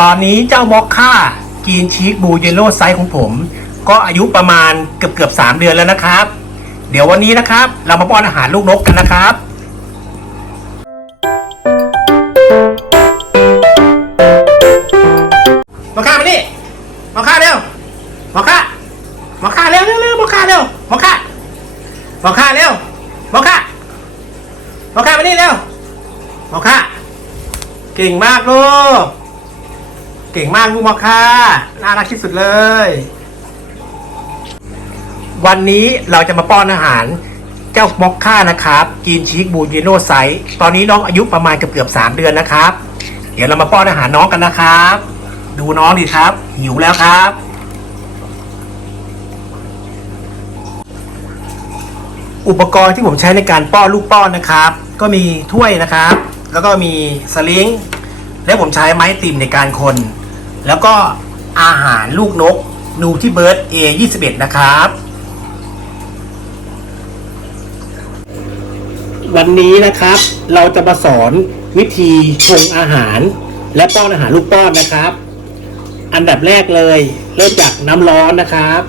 ตอนนี้เจ้ามอคค่ากีนชีกบูเยลโล่ไซส์ของผม ก็อายุประมาณเกือบเกือบสามเดือนแล้วนะครับ เดี๋ยววันนี้นะครับ เรามาป้อนอาหารลูกนกกันนะครับมอคค่ามานี่มอคค่าเร็วมอคค่ามอคค่าเร็วเร็วเร็วมอคค่าเร็วมอคค่ามอคค่าเร็วมอคค่ามอคค่ามานี่เร็วมอคค่าเก่งมากลูก เก่งมากลูกมอค่าน่ารักที่สุดเลย วันนี้เราจะมาป้อนอาหารเจ้ามอคค่านะครับกินชีกบูจิโนไซส์ตอนนี้น้องอายุประมาณเกือบเกือบสามเดือนนะครับ เดี๋ยวเรามาป้อนอาหารน้องกันนะครับ ดูน้องดิครับ หิวแล้วครับอุปกรณ์ที่ผมใช้ในการป้อนลูกป้อนนะครับ ก็มีถ้วยนะครับ แล้วก็มีสลิงและผมใช้ไม้ติ่มในการคน แล้วก็อาหารลูกนกนูที่เบิร์ด A21 นะครับ วันนี้นะครับเราจะมาสอนวิธีชงอาหาร และป้อนอาหารลูกป้อนนะครับ อันดับแรกเลย เริ่มจากน้ำร้อนนะครับ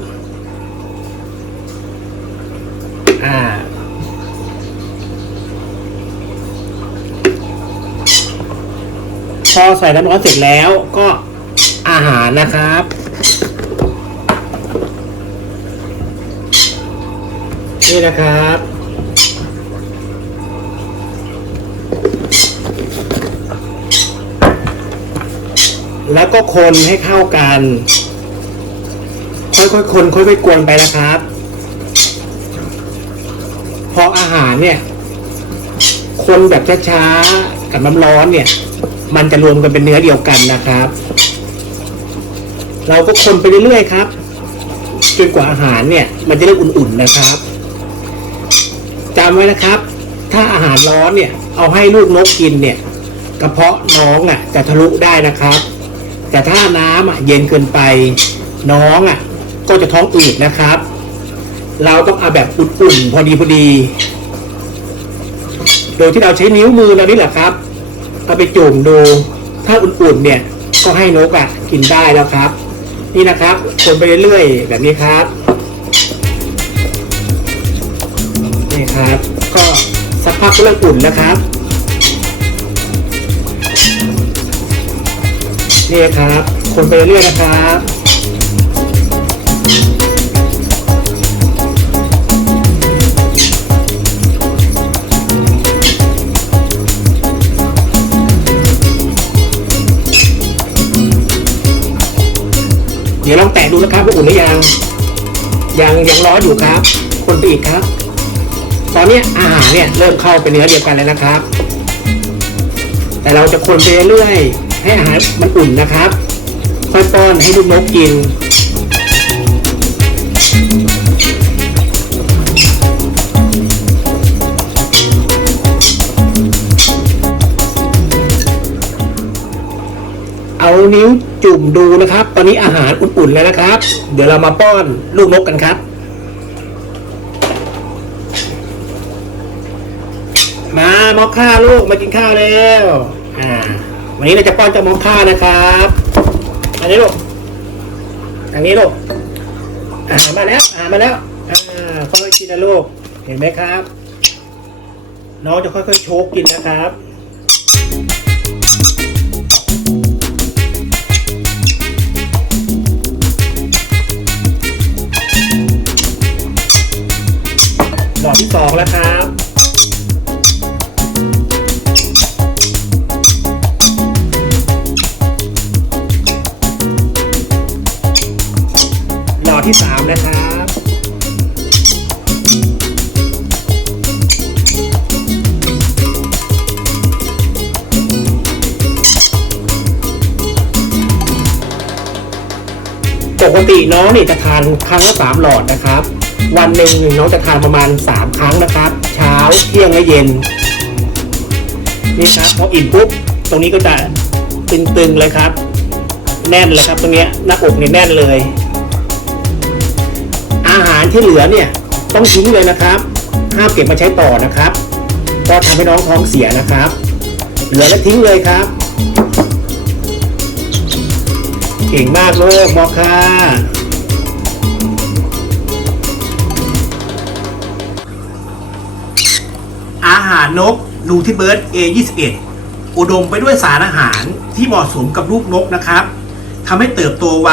อ่าพอใส่น้ำร้อนเสร็จแล้วก็ อาหารนะครับนี่นะครับ แล้วก็คนให้เข้ากัน ค่อยๆคน ค่อยๆกวนไปนะครับ พออาหารเนี่ย คนแบบช้าๆกับน้ำร้อนเนี่ย มันจะรวมกันเป็นเนื้อเดียวกันนะครับ เราก็คนไปเรื่อยๆครับจนกว่าอาหารเนี่ยมันจะเริ่มอุ่นๆนะครับจำไว้นะครับ ถ้าอาหารร้อนเนี่ย เอาให้ลูกนกกินเนี่ยกระเพาะน้องอะจะทะลุได้นะครับ แต่ถ้าน้ำอะเย็นเกินไปน้องอะ ก็จะท้องอืดนะครับ เราต้องเอาแบบอุ่นๆพอดีพอดี โดยที่เราใช้นิ้วมือเรานี่แหละครับเอาไปจุ่มดู ถ้าอุ่นๆเนี่ยก็ให้นกอะกินได้แล้วครับ นี่นะครับคนไปเรื่อยๆแบบนี้ครับ นี่ครับ ก็สักพักก็เริ่มอุ่นนะครับนี่ครับ คนไปเรื่อยๆนะครับ เดี๋ยวลองแตะดูนะครับว่าอุ่นหรือยังยังยังร้อนอยู่ครับ คนไปอีกครับ ตอนนี้อาหารเนี่ยเริ่มเข้าเป็นเนื้อเดียวกันแล้วนะครับ แต่เราจะคนไปเรื่อยให้อาหารมันอุ่นนะครับ ค่อยป้อนให้ลูกนกกินเอานิ้ว จุ่มดูนะครับ ตอนนี้อาหารอุ่นๆแล้วนะครับ เดี๋ยวเรามาป้อนลูกนกกันครับ มามอคค่าลูกมากินข้าวแล้วอ่าวันนี้เราจะป้อนเจ้ามอคค่านะครับอันนี้ลูกอันนี้ลูกอาหารมาแล้วอาหารมาแล้วอ่าค่อยๆกินนะลูกเห็นไหมครับ น้องจะค่อยๆโชกกินนะครับ สองแล้วครับ หลอที่สามนะครับปกติน้องนี่จะทานครั้งละสามหลอดนะครับ วันหนึ่งน้องจะทานประมาณสามครั้งนะครับ เช้าเที่ยงและเย็น นี่ครับพออิ่มปุ๊บตรงนี้ก็จะตึงๆเลยครับ แน่นเลยครับ ตรงนี้หน้าอกเนี่ยแน่นเลย อาหารที่เหลือเนี่ยต้องทิ้งเลยนะครับห้ามเก็บมาใช้ต่อนะครับเพราะทำให้น้องท้องเสียนะครับ เหลือแล้วทิ้งเลยครับก่งมากลูกมอคค่ หารนกนูทิเบิร์ด A21 อุดมไปด้วยสารอาหารที่เหมาะสมกับลูกนกนะครับทำให้เติบโตไว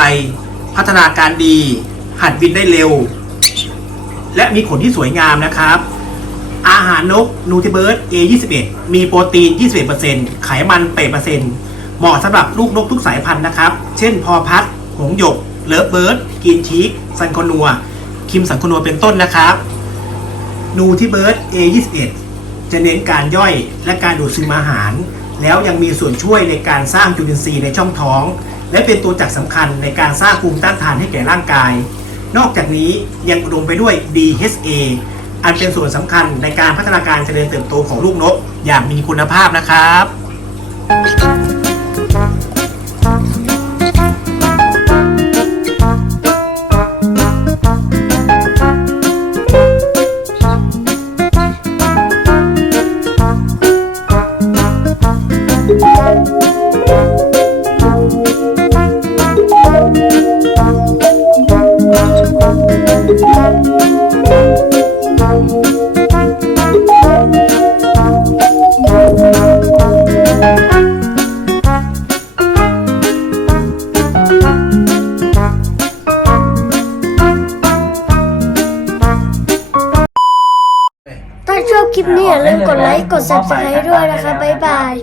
พัฒนาการดี หัดบินได้เร็ว และมีขนที่สวยงามนะครับ อาหารนกนูทิเบิร์ด A21 มีโปรตีน 21%ไขมัน8%เหมาะสำหรับลูกนกทุกสายพันธุ์นะครับ เช่นพอพัด หงหยก เลิฟเบิร์ดกินชีกซันคอนัว คิมสันคอนัวเป็นต้นนะครับนูทิเบิร์ด A21 จะเน้นการย่อยและการดูดซึมอาหาร แล้วยังมีส่วนช่วยในการสร้างจุลินทรีย์ในช่องท้อง และเป็นตัวจักรสำคัญในการสร้างภูมิต้านทานให้แก่ร่างกาย นอกจากนี้ยังอุดมไปด้วย DHA อันเป็นส่วนสำคัญในการพัฒนาการเจริญเติบโตของลูกนกอย่างมีคุณภาพนะครับ กด subscribe ด้วยนะคะ บ๊ายบาย